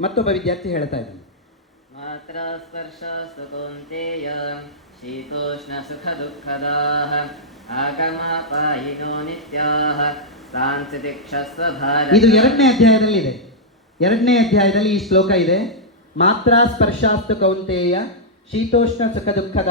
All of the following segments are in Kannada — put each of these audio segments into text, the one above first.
ಮತ್ತೊಬ್ಬ ವಿದ್ಯಾರ್ಥಿ ಹೇಳ್ತಾ ಇದ್ದಾನೆ. ಮಾತ್ರ ಸ್ಪರ್ಶ ಸುಕುಂತೆಯ ಶೀತೋಷ್ಣ ಸುಖ ದುಃಖದಾಹ ಆಗಮಾಪಾಯಿನೋ ನಿತ್ಯಾಹ ಇದು ಎರಡನೇ ಅಧ್ಯಾಯದಲ್ಲಿ ಇದೆ ಎರಡನೇ ಅಧ್ಯಾಯದಲ್ಲಿ ಈ ಶ್ಲೋಕ ಇದೆ. ಮಾತ್ರ ಸ್ಪರ್ಶಾಸ್ತು ಕೌಂತೆಯ ಶೀತೋಷ್ಣ ಸುಖ ದುಃಖದ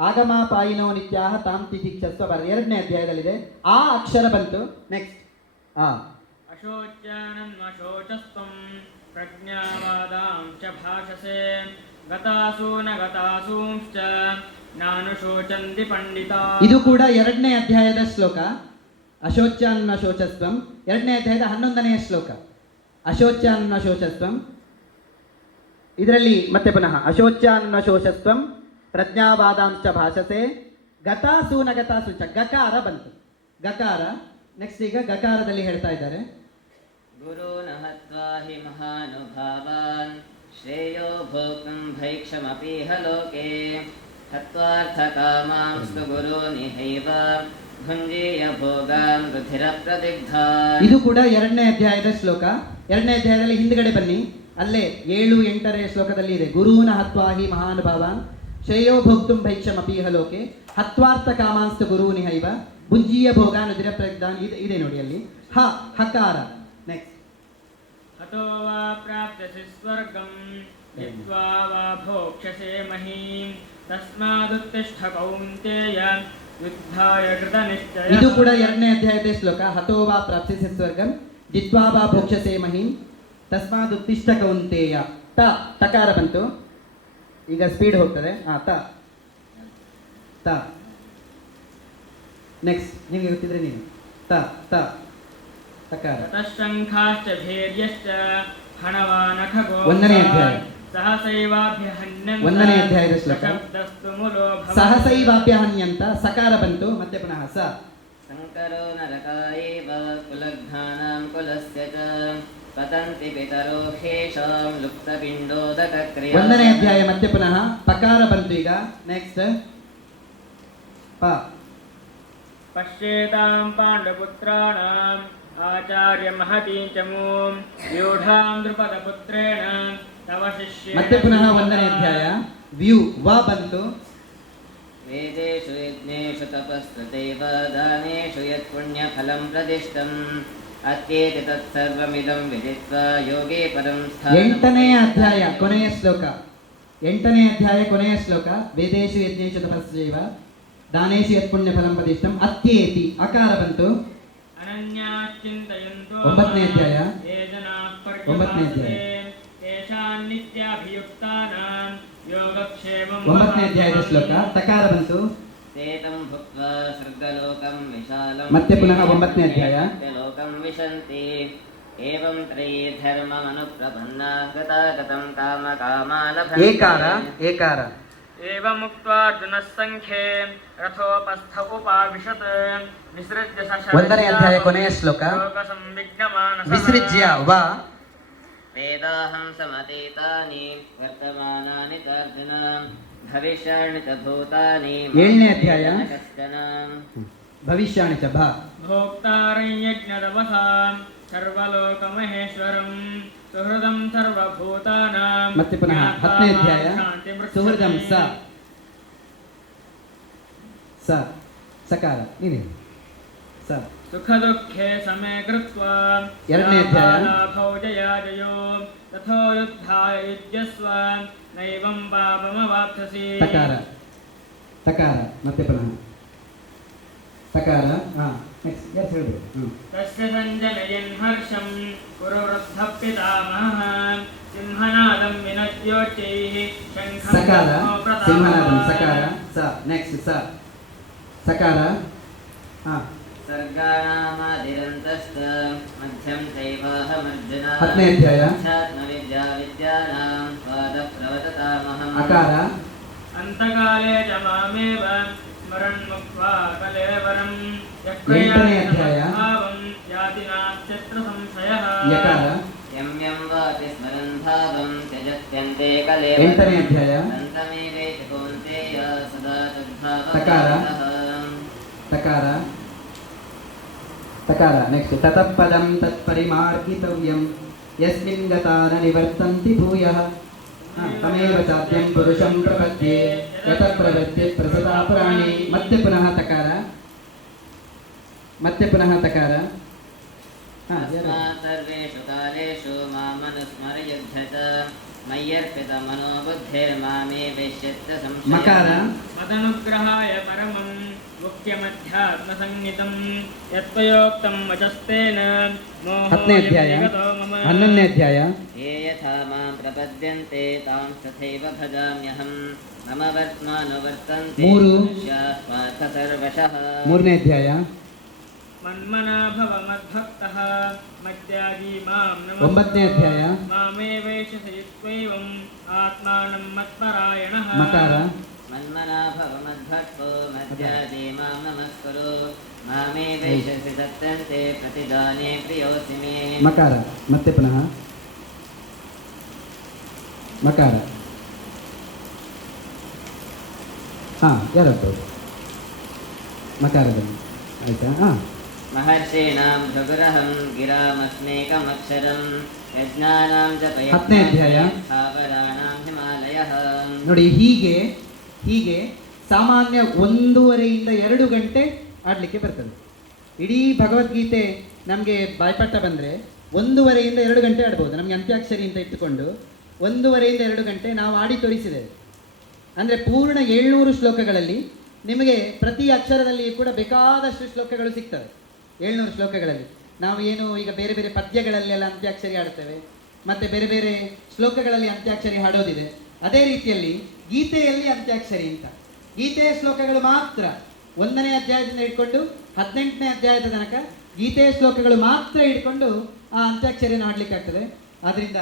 ಆಗಮಾಪಾಯಿನೋ ನಿತ್ಯಾ ತಾಂತಿ ತಿಕ್ಷಸ್ವ ಬರ ಎರಡನೇ ಅಧ್ಯಾಯದಲ್ಲಿದೆ. ಆ ಅಕ್ಷರ ಬಂತು. ನೆಕ್ಸ್ಟ್ ಆ. ಅಶೋಚಾನನ್ ಅಶೋಚಸ್ತಂ प्रज्ञावादां च भाषसे गतासु न गतासूंश्च नानुशोचन्ति पण्डिताः ಇದು ಕೂಡ ಎರಡನೇ ಅಧ್ಯಾಯದ ಶ್ಲೋಕ ಅಶೋಚ್ಯಾನ್ನ ಶೋಚಸ್ವಂ ಎರಡನೇ ಅಧ್ಯಾಯದ ಹನ್ನೊಂದನೆಯ ಶ್ಲೋಕ ಅಶೋಚ್ಯಾನ್ನ ಶೋಚಸ್ವಂ ಇದರಲ್ಲಿ ಮತ್ತೆ ಪುನಃ ಅಶೋಚ್ಯಾನ್ನ ಶೋಚಸ್ವಂ ಪ್ರಜ್ಞಾವಾದಾಂಶ ಭಾಷಸೆ ಗತಾಸು ನ ಗತಾಸು ಚ ಗಕಾರ ಬಂತು ಗಕಾರ ನೆಕ್ಸ್ಟ್ ಈಗ ಗಕಾರದಲ್ಲಿ ಹೇಳ್ತಾ ಇದ್ದಾರೆ गुरून् हत्वा हि महानुभावान् श्रेयो भोक्तुं भैक्षमपीह लोके हत्वार्थकामांस्तु गुरूनिहैव भुञ्जीय भोगान् रुधिरप्रदिग्धान् ಇದು ಕೂಡ ಎರಡನೇ ಅಧ್ಯಾಯದ ಶ್ಲೋಕ ಎರಡನೇ ಅಧ್ಯಾಯದಲ್ಲಿ ಹಿಂದ್ಗಡೆ ಬನ್ನಿ ಅಲ್ಲೇ ಏಳು ಎಂಟನೇ ಶ್ಲೋಕದಲ್ಲಿ ಇದೆ ಗುರುವಿನ ಹತ್ವಾಹಿ ಮಹಾನುಭಾವಾನ್ ಶ್ರೇಯೋ ಭೋಕ್ತುಂ ಭೈಕ್ಷಮಪೀಹ ಲೋಕೆ ಹತ್ವಾರ್ಥ ಕಾಮಾಂಸ್ತು ಗುರುವಿನಿ ಹೈವ ಭುಂಜೀಯ ಭೋಗಾನುದಿರ ಪ್ರಜ್ಞಾನ್ ಇದೆ ಇದೆ ನೋಡಿ ಅಲ್ಲಿ ಹ ಹಕಾರ ನೆಕ್ಸ್ಟ್ हतो वा प्राप्स्यसि स्वर्गं जित्वा वा भोक्ष्यसे महीं तस्मादुत्तिष्ठ कौन्तेय युद्धाय कृतनिश्चयः ಇದು ಕೂಡ ಎರಡನೇ ಅಧ್ಯಾಯದ ಶ್ಲೋಕ ಹತೋ ವಾ ಪ್ರಾಪ್ತಿಸಿ ಸ್ವರ್ಗಂ ಜಿತ್ವಾ ವಾ ಭೋಕ್ಷಸೆ ಮಹಿಂ ತಸ್ಮಾದ್ ಉತ್ತಿಷ್ಠ ಕೌಂತೆಯ ತ ತಕಾರ ಬಂತು ಈಗ ಸ್ಪೀಡ್ ಹೋಗ್ತದೆ ಹಾ ತ ತ ನೆಕ್ಸ್ಟ್ ನಿಮಗೆ ಗೊತ್ತಿದ್ರೆ ನೀನು ತ ತ ತತಃಶಂಖಾಶ್ಚ ಭೇರ್ಯಶ್ಚ ಹಣವಾನ ಖಗೋ ಒಂದನೇ ಅಧ್ಯಾಯ. ಒಂದನೇ ಅಧ್ಯಾಯದ ಶ್ಲೋಕ. ಸಹಸೈವಾಭ್ಯಹನ್ಯ ಅಂತ ಸಕಾರ ಬಂತು ಮತ್ತೆ ಪುನಃ ಸ. ಸಂಕರೋ ನರಕಾಯೇವ ಕುಲಘ್ನಾನಾಂ ಕುಲಸ್ಯ ಚ. ಪತಂತಿ ಪಿತರೋ ಹೇಷಾಂ ಲುಪ್ತಪಿಂಡೋದಕ್ರಿಯ ಒಂದನೇ ಅಧ್ಯಾಯ ಮತ್ತೆ ಪುನಃ ಪಕಾರ ಬಂತು ಈಗ. ನೆಕ್ಸ್ಟ್ ಪ. ಪಶ್ಯೇತಾಂ ಪಾಂಡವಪುತ್ರಾಣಾಂ आचार्यमहतीं च मूं व्यूढां द्रुपदपुत्रेण तव शिष्येण ಮತ್ತೆ ಪುನಃ ಒಂದನೇ ಅಧ್ಯಾಯ ವ್ಯೂ ವ ಬಂತು वेदेषु यज्ञेषु तपस्तु दानेषु यत्पुण्यफलं प्रदिष्टम् अत्येति तत्सर्वमिदं विदित्वा योगे परं ಎಂಟನೇ स्थानमुपैति ಅಧ್ಯಾಯ ಕೊನೆಯ ಶ್ಲೋಕ ಎಂಟನೇ ಅಧ್ಯಾಯ ಕೊನೆಯ ಶ್ಲೋಕ ವೇದೇಶು ಯಜ್ಞೇಶು ತಪಸ್ಸೈವ ದಾನೇಶು ಯತ್ಪುಣ್ಯ ಫಲಂ ಪ್ರದಿಷ್ಟಂ ಅತ್ಯೇತಿ ಅಕಾರ ಬಂತು अनन्याश्चिन्तयन्तो ಒಂಬತ್ತನೇ ಅಧ್ಯಾಯ ಒಂಬತ್ತನೇ ಅಧ್ಯಾಯ ಒಂಬತ್ತನೇ ಅಧ್ಯಾಯದ ಶ್ಲೋಕ ತಕಾರ ಬಂತು ಮತ್ತೆ ಪುನಃ ಒಂಬತ್ತನೇ ಅಧ್ಯಾಯ ಏಕಾರ ಏಕಾರ ಒಂದನೇ ಅಧ್ಯಾಯ ಕೊನೆಯ ಶ್ಲೋಕ ವಿಸೃಜ್ಯ ವಾ ವೇದಾಹಂ ಸಮತೀತಾನಿ ವರ್ತಮಾನಾನಿ ತಾರ್ಜುನ ಭವಿಷ್ಯಾಣಿ ಚ ಭೂತಾನಿ ಏಳನೇ ಅಧ್ಯಾಯ ಕಶ್ಚನ ಭವಿಷ್ಯಾಣಿ ಚ ಭಾ ಭೋಕ್ತಾರಂ ಯಜ್ಞ ಸರ್ವಲೋಕಮಹೇಶ್ವರಂ ಸುಹೃದಂ ಸರ್ವಭೂತಾನಾಂ ಮತ್ತೆ ಪುನಃ ಹತ್ತನೇ ಅಧ್ಯಾಯ ಸುಹೃದಂ ಸ ಸ ಸಕಾರ ನೀನು ಸ ಸುಖ ದುಃಖೆ ಸಮೇ ಕೃತ್ವಾ ಎರಡನೇ ಅಧ್ಯಾಯ ಲಾಭೌ ಜಯಾಜಯೋ ತಥೋ ಯುದ್ಧಾಯ ಯುಜ್ಯಸ್ವ ನೈವಂ ಪಾಪಮವಾಪ್ಸಸಿ ತಕಾರ ತಕಾರ ಮತ್ತೆ ಪುನಃ ತಕಾರ ಹಾಂ तस्यञ्जलयन्हर्षम् पुरुवृद्धपितामहः सिंहनादं विनद्योच्चैः सकार सिंहनादं सकार स नेक्स्ट् स सकार सर्गाणामादिरन्तश्च मध्यं चैवाहमर्जुना पत्नेभ्यः अध्यात्मविद्या विद्यानां पादप्रवततामहम् अकार अन्तकाले च मामेव ಎಂಟನೇ ಅಧ್ಯಾಯ ಎಂಟನೇ ಅಧ್ಯಾಯ ತಕಾರ ತಕಾರ ತಕಾರ ನೆಕ್ಸ್ಟ್ ತತಃಪದಂ ತತ್ಪರಿಮಾರ್ಗಿತವ್ಯಂ ಯಸ್ಮಿನ್ ಗತಾನ ನಿವರ್ತಂತಿ ಭೂಯಃ ತಮೇವ ಚಾದ್ಯಂ ಪುರುಷಂ ಪ್ರಪದ್ಯೆ यतः प्रवृत्ति प्रसदापराणि। मत्य पुनः तकार। मत्य पुनः तकार। सर्वेषु कालेषु मामनुस्मरयुध्यत मय्यर्पितमनोबुद्धेर्मामे वेश्यत्त मकार। मदनुग्रहाय परमं मुख्यमध्यात्मसंहितं। यत्त्वयोक्तं वचस्तेन। मोहन्ने अध्याय। हन्नन्ने अध्याय। ये यथा मां प्रपद्यन्ते तां तथैव भजाम्यहं मम वर्त्मानुवर्तन्ते मूरु। मनुष्याः पार्थ सर्वशः ಮೂರನೇ ಅಧ್ಯಾಯ मन्मना भव मद्भक्तः मत्यागी मां ಒಂಬತ್ತನೇ ಅಧ್ಯಾಯ मामे वैशसयित्वैवम् आत्मानं मत्परायणः ಮಕಾರ मन्मना भव मद्भक्तो मध्यादे मां नमस्कुरु मामे वैशसि सत्यन्ते प्रतिदाने प्रियोऽसि मे ಮಕಾರ ಮತ್ತೆ ಪುನಃ ಮಕಾರ ಹಾಂ ಯಾರದ್ದು? ಮಕಾರದಲ್ಲಿ ಆಯಿತಾ? ಹಾಂ. ಮಹರ್ಷೇಣಾಂ ಜಗುರಹಂ ಅಕ್ಷರಂ ಯಜ್ಞಾನಾಂ ಜಪಯ ಹತ್ತನೇ ಅಧ್ಯಾಯ. ಸ್ಥಾವರಾಣಾಂ ಹಿಮಾಲಯಃ. ನೋಡಿ ಹೀಗೆ ಹೀಗೆ ಸಾಮಾನ್ಯ ಒಂದೂವರೆಯಿಂದ ಎರಡು ಗಂಟೆ ಆಡಲಿಕ್ಕೆ ಬರ್ತದೆ. ಇಡೀ ಭಗವದ್ಗೀತೆ ನಮಗೆ ಬಾಯ್ಪಾಠ ಬಂದರೆ ಒಂದೂವರೆಯಿಂದ ಎರಡು ಗಂಟೆ ಆಡ್ಬೋದು. ನಮಗೆ ಅಂತ್ಯಾಕ್ಷರಿ ಅಂತ ಇಟ್ಟುಕೊಂಡು ಒಂದೂವರೆಯಿಂದ ಎರಡು ಗಂಟೆ ನಾವು ಆಡಿ ತೋರಿಸಿದ್ದೇವೆ. ಅಂದರೆ ಪೂರ್ಣ ಏಳ್ನೂರು ಶ್ಲೋಕಗಳಲ್ಲಿ ನಿಮಗೆ ಪ್ರತಿ ಅಕ್ಷರದಲ್ಲಿ ಕೂಡ ಬೇಕಾದಷ್ಟು ಶ್ಲೋಕಗಳು ಸಿಗ್ತವೆ. ಏಳ್ನೂರು ಶ್ಲೋಕಗಳಲ್ಲಿ. ನಾವು ಏನು ಈಗ ಬೇರೆ ಬೇರೆ ಪದ್ಯಗಳಲ್ಲೆಲ್ಲ ಅಂತ್ಯಾಕ್ಷರಿ ಆಡ್ತೇವೆ ಮತ್ತು ಬೇರೆ ಬೇರೆ ಶ್ಲೋಕಗಳಲ್ಲಿ ಅಂತ್ಯಾಕ್ಷರಿ ಹಾಡೋದಿದೆ. ಅದೇ ರೀತಿಯಲ್ಲಿ ಗೀತೆಯಲ್ಲಿ ಅಂತ್ಯಾಕ್ಷರಿ ಅಂತ. ಗೀತೆಯ ಶ್ಲೋಕಗಳು ಮಾತ್ರ ಒಂದನೇ ಅಧ್ಯಾಯದಿಂದ ಹಿಡ್ಕೊಂಡು ಹದಿನೆಂಟನೇ ಅಧ್ಯಾಯದ ತನಕ ಗೀತೆಯ ಶ್ಲೋಕಗಳು ಮಾತ್ರ ಹಿಡ್ಕೊಂಡು ಆ ಅಂತ್ಯಾಕ್ಷರಿಯನ್ನು ಆಡ್ಲಿಕ್ಕೆ ಆಗ್ತದೆ ಆದ್ರಿಂದ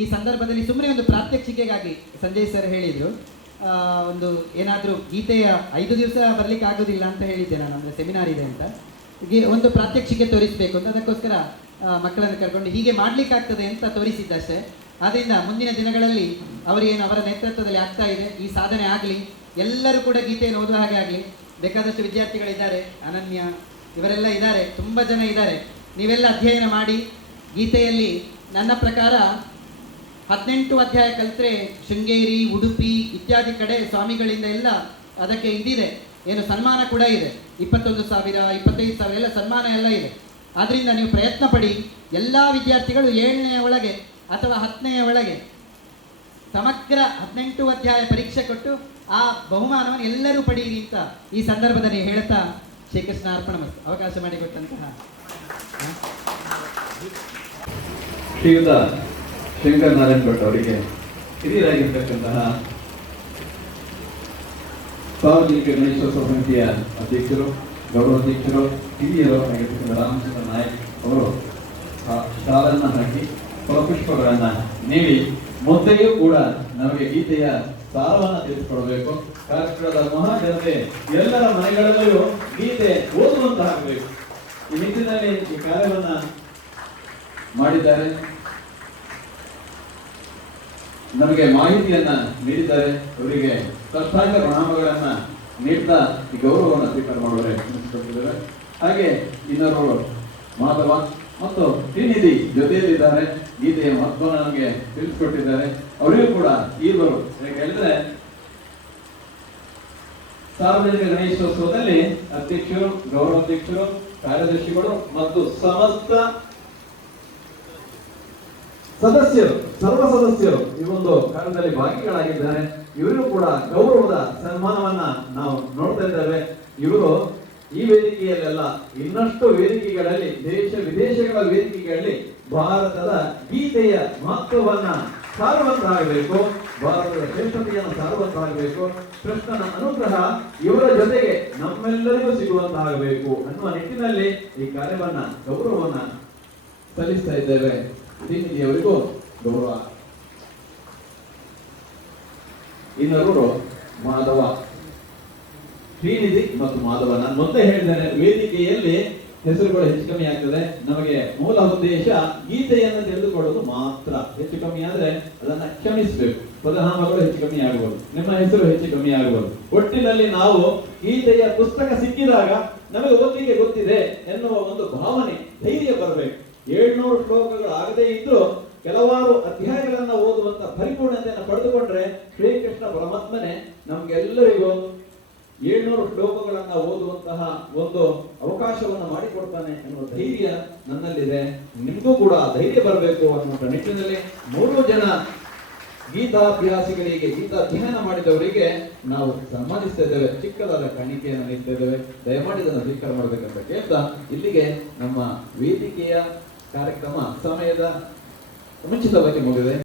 ಈ ಸಂದರ್ಭದಲ್ಲಿ ಸುಮ್ಮನೆ ಒಂದು ಪ್ರಾತ್ಯಕ್ಷಿಕೆಗಾಗಿ ಸಂಜಯ್ ಸರ್ ಹೇಳಿದರು. ಒಂದು ಏನಾದರೂ ಗೀತೆಯ ಐದು ದಿವಸ ಬರಲಿಕ್ಕೆ ಆಗೋದಿಲ್ಲ ಅಂತ ಹೇಳಿದ್ದೆ ನಾನು, ಅಂದರೆ ಸೆಮಿನಾರ್ ಇದೆ ಅಂತ. ಒಂದು ಪ್ರಾತ್ಯಕ್ಷಿಕೆ ತೋರಿಸಬೇಕು ಅಂತ, ಅದಕ್ಕೋಸ್ಕರ ಮಕ್ಕಳನ್ನು ಕರ್ಕೊಂಡು ಹೀಗೆ ಮಾಡ್ಲಿಕ್ಕಾಗ್ತದೆ ಅಂತ ತೋರಿಸಿದ್ದಷ್ಟೇ. ಆದ್ದರಿಂದ ಮುಂದಿನ ದಿನಗಳಲ್ಲಿ ಅವರೇನು ಅವರ ನೇತೃತ್ವದಲ್ಲಿ ಆಗ್ತಾ ಇದೆ, ಈ ಸಾಧನೆ ಆಗಲಿ, ಎಲ್ಲರೂ ಕೂಡ ಗೀತೆಯನ್ನು ಓದುವ ಹಾಗೆ ಆಗಲಿ, ಬೇಕಾದಷ್ಟು ವಿದ್ಯಾರ್ಥಿಗಳಿದ್ದಾರೆ, ಅನನ್ಯ, ಇವರೆಲ್ಲ ಇದ್ದಾರೆ, ತುಂಬ ಜನ ಇದ್ದಾರೆ. ನೀವೆಲ್ಲ ಅಧ್ಯಯನ ಮಾಡಿ ಗೀತೆಯಲ್ಲಿ ನನ್ನ ಪ್ರಕಾರ ಹದಿನೆಂಟು ಅಧ್ಯಾಯ ಕಲಿತ್ರೆ ಶೃಂಗೇರಿ, ಉಡುಪಿ ಇತ್ಯಾದಿ ಕಡೆ ಸ್ವಾಮಿಗಳಿಂದ ಎಲ್ಲ ಅದಕ್ಕೆ ಇದಿದೆ. ಏನು ಸನ್ಮಾನ ಕೂಡ ಇದೆ. ಇಪ್ಪತ್ತೊಂದು ಸಾವಿರ, ಇಪ್ಪತ್ತೈದು ಸಾವಿರ ಎಲ್ಲ ಸನ್ಮಾನ ಎಲ್ಲ ಇದೆ. ಆದ್ದರಿಂದ ನೀವು ಪ್ರಯತ್ನ ಪಡಿ. ಎಲ್ಲ ವಿದ್ಯಾರ್ಥಿಗಳು ಏಳನೆಯ ಒಳಗೆ ಅಥವಾ ಹತ್ತನೆಯ ಒಳಗೆ ಸಮಗ್ರ ಹದಿನೆಂಟು ಅಧ್ಯಾಯ ಪರೀಕ್ಷೆ ಕೊಟ್ಟು ಆ ಬಹುಮಾನವನ್ನು ಎಲ್ಲರೂ ಪಡೆಯಿರಿ ಅಂತ ಈ ಸಂದರ್ಭದಲ್ಲಿ ಹೇಳ್ತಾ ಶ್ರೀಕೃಷ್ಣ ಅರ್ಪಣ ಮಸ್ತು. ಅವಕಾಶ ಮಾಡಿಕೊಟ್ಟಂತಹ. ಶಂಕರ್ ನಾರಾಯಣ್ ಭಟ್ ಅವರಿಗೆ ಹಿರಿಯರಾಗಿರ್ತಕ್ಕಂತಹ ಸಾರ್ವಜನಿಕ ಗಣೇಶೋತ್ಸವ ಸಮಿತಿಯ ಅಧ್ಯಕ್ಷರು ಗೌರವಾಧ್ಯಕ್ಷರು ಹಿರಿಯರು ಆಗಿರ್ತಕ್ಕಂಥ ರಾಮಚಂದ್ರ ನಾಯಕ್ ಅವರು ಆ ಶಾಲನ್ನ ಹಾಕಿ ಫಲಪುಷ್ಪಗಳನ್ನ ನೀಡಿ ಮೊದಲೆಯೂ ಕೂಡ ನಮಗೆ ಗೀತೆಯ ಸಾಲವನ್ನು ತಿಳಿಸಿಕೊಡಬೇಕು. ಕಾರ್ಯಕ್ರಮದ ಮಹಾಜನತೆ ಎಲ್ಲರ ಮನೆಗಳಲ್ಲೂ ಗೀತೆ ಓದುವಂತಾಗಬೇಕು. ಈ ನಿಟ್ಟಿನಲ್ಲಿ ಈ ಕಾರ್ಯವನ್ನ ಮಾಡಿದ್ದಾರೆ. ನಮಗೆ ಮಾಹಿತಿಯನ್ನ ನೀಡಿದ್ದಾರೆ ಅವರಿಗೆ ಸಷ್ಟಾಂಗ ಪ್ರಣಾಮಗಳನ್ನ ನೀಡ್ತಾ ಈ ಗೌರವವನ್ನು ಸ್ವೀಕಾರ ಮಾಡುವರೆ ಹಾಗೆ ಇನ್ನೊಬ್ಬರು ಮಾಧವ ಮತ್ತು ಶ್ರೀನಿಧಿ ಜೊತೆಯಲ್ಲಿದ್ದಾರೆ. ಗೀತೆಯ ಮಹತ್ವ ನಮಗೆ ತಿಳಿಸಿಕೊಟ್ಟಿದ್ದಾರೆ. ಅವರಿಗೂ ಕೂಡ ಈರುವರು. ಯಾಕೆಂದ್ರೆ ಸಾರ್ವಜನಿಕ ಗಣೇಶೋತ್ಸವದಲ್ಲಿ ಅಧ್ಯಕ್ಷರು, ಗೌರವಾಧ್ಯಕ್ಷರು, ಕಾರ್ಯದರ್ಶಿಗಳು ಮತ್ತು ಸಮಸ್ತ ಸದಸ್ಯರು, ಸರ್ವ ಸದಸ್ಯರು ಈ ಒಂದು ಕಾರ್ಯದಲ್ಲಿ ಭಾಗಿಗಳಾಗಿದ್ದಾರೆ. ಇವರು ಕೂಡ ಗೌರವದ ಸನ್ಮಾನವನ್ನ ನಾವು ನೋಡ್ತಾ ಇದ್ದೇವೆ. ಇವರು ಈ ವೇದಿಕೆಯಲ್ಲೆಲ್ಲ ಇನ್ನಷ್ಟು ವೇದಿಕೆಗಳಲ್ಲಿ, ದೇಶ ವಿದೇಶಗಳ ವೇದಿಕೆಗಳಲ್ಲಿ ಭಾರತದ ಗೀತೆಯ ಮಹತ್ವವನ್ನ ಸಾರುವಂತಾಗಬೇಕು ಭಾರತದ ಶ್ರೇಷ್ಠತೆಯನ್ನು ಸಾರುವಂತಾಗಬೇಕು ಕೃಷ್ಣನ ಅನುಗ್ರಹ ಇವರ ಜೊತೆಗೆ ನಮ್ಮೆಲ್ಲರಿಗೂ ಸಿಗುವಂತಾಗಬೇಕು ಅನ್ನುವ ನಿಟ್ಟಿನಲ್ಲಿ ಈ ಕಾರ್ಯವನ್ನ, ಗೌರವವನ್ನ ಸಲ್ಲಿಸ್ತಾ ಇದ್ದೇವೆ. ಇನ್ನೊಬ್ಬರು ಮಾಧವ. ಶ್ರೀನಿಧಿ ಮತ್ತು ಮಾಧವ. ನಾನು ಮೊದಲೇ ಹೇಳಿದ್ದೇನೆ, ವೇದಿಕೆಯಲ್ಲಿ ಹೆಸರುಗಳು ಹೆಚ್ಚು ಕಮ್ಮಿ ಆಗ್ತದೆ. ನಮಗೆ ಮೂಲ ಉದ್ದೇಶ ಗೀತೆಯನ್ನು ತಿಳಿದುಕೊಳ್ಳೋದು ಮಾತ್ರ. ಹೆಚ್ಚು ಕಮ್ಮಿ ಆದ್ರೆ ಅದನ್ನ ಕ್ಷಮಿಸಬೇಕು. ಪದನಾಮಗಳು ಹೆಚ್ಚು ಕಮ್ಮಿ ಆಗಬಹುದು ನಿಮ್ಮ ಹೆಸರು ಹೆಚ್ಚು ಕಮ್ಮಿ ಆಗಬಹುದು ಒಟ್ಟಿನಲ್ಲಿ ನಾವು ಗೀತೆಯ ಪುಸ್ತಕ ಸಿಕ್ಕಿದಾಗ ನಮಗೆ ಓದಲಿಕ್ಕೆ ಗೊತ್ತಿದೆ ಎನ್ನುವ ಒಂದು ಭಾವನೆ, ಧೈರ್ಯ ಬರಬೇಕು. ಏಳ್ನೂರು ಶ್ಲೋಕಗಳು ಆಗದೇ ಇದ್ದು ಕೆಲವಾರು ಅಧ್ಯಾಯಗಳನ್ನು ಓದುವಂತ ಪರಿಪೂರ್ಣತೆಯನ್ನು ಪಡೆದುಕೊಂಡ್ರೆ ಶ್ರೀಕೃಷ್ಣ ಪರಮಾತ್ಮನೇ ನಮ್ಗೆಲ್ಲರಿಗೂ ಏಳ್ನೂರು ಶ್ಲೋಕಗಳನ್ನ ಓದುವಂತಹ ಒಂದು ಅವಕಾಶವನ್ನು ಮಾಡಿಕೊಡ್ತಾನೆ ಎನ್ನುವ ಧೈರ್ಯ ನನ್ನಲ್ಲಿದೆ. ನಿಮಗೂ ಕೂಡ ಧೈರ್ಯ ಬರಬೇಕು ಅನ್ನುವಂಥ ನಿಟ್ಟಿನಲ್ಲಿ ಮೂರು ಜನ ಗೀತಾಭ್ಯಾಸಿಗಳಿಗೆ ಗೀತಾ ಅಧ್ಯಯನ ಮಾಡಿದವರಿಗೆ ನಾವು ಸನ್ಮಾನಿಸ್ತಾ ಇದ್ದೇವೆ. ಚಿಕ್ಕದಾದ ಕಾಣಿಕೆಯನ್ನು ನೀಡ್ತಾ ಇದ್ದೇವೆ. ದಯಮಾಡಿ ಅದನ್ನು ಸ್ವೀಕಾರ ಮಾಡಬೇಕಂತ ಕೇಳ್ತಾ ಇಲ್ಲಿಗೆ ನಮ್ಮ ವೇದಿಕೆಯ ಕಾರ್ಯಕ್ರಮ ಸಮಯದ ಮುಂಚಿತವಾಗಿ ಮುಗಿದಿದೆ.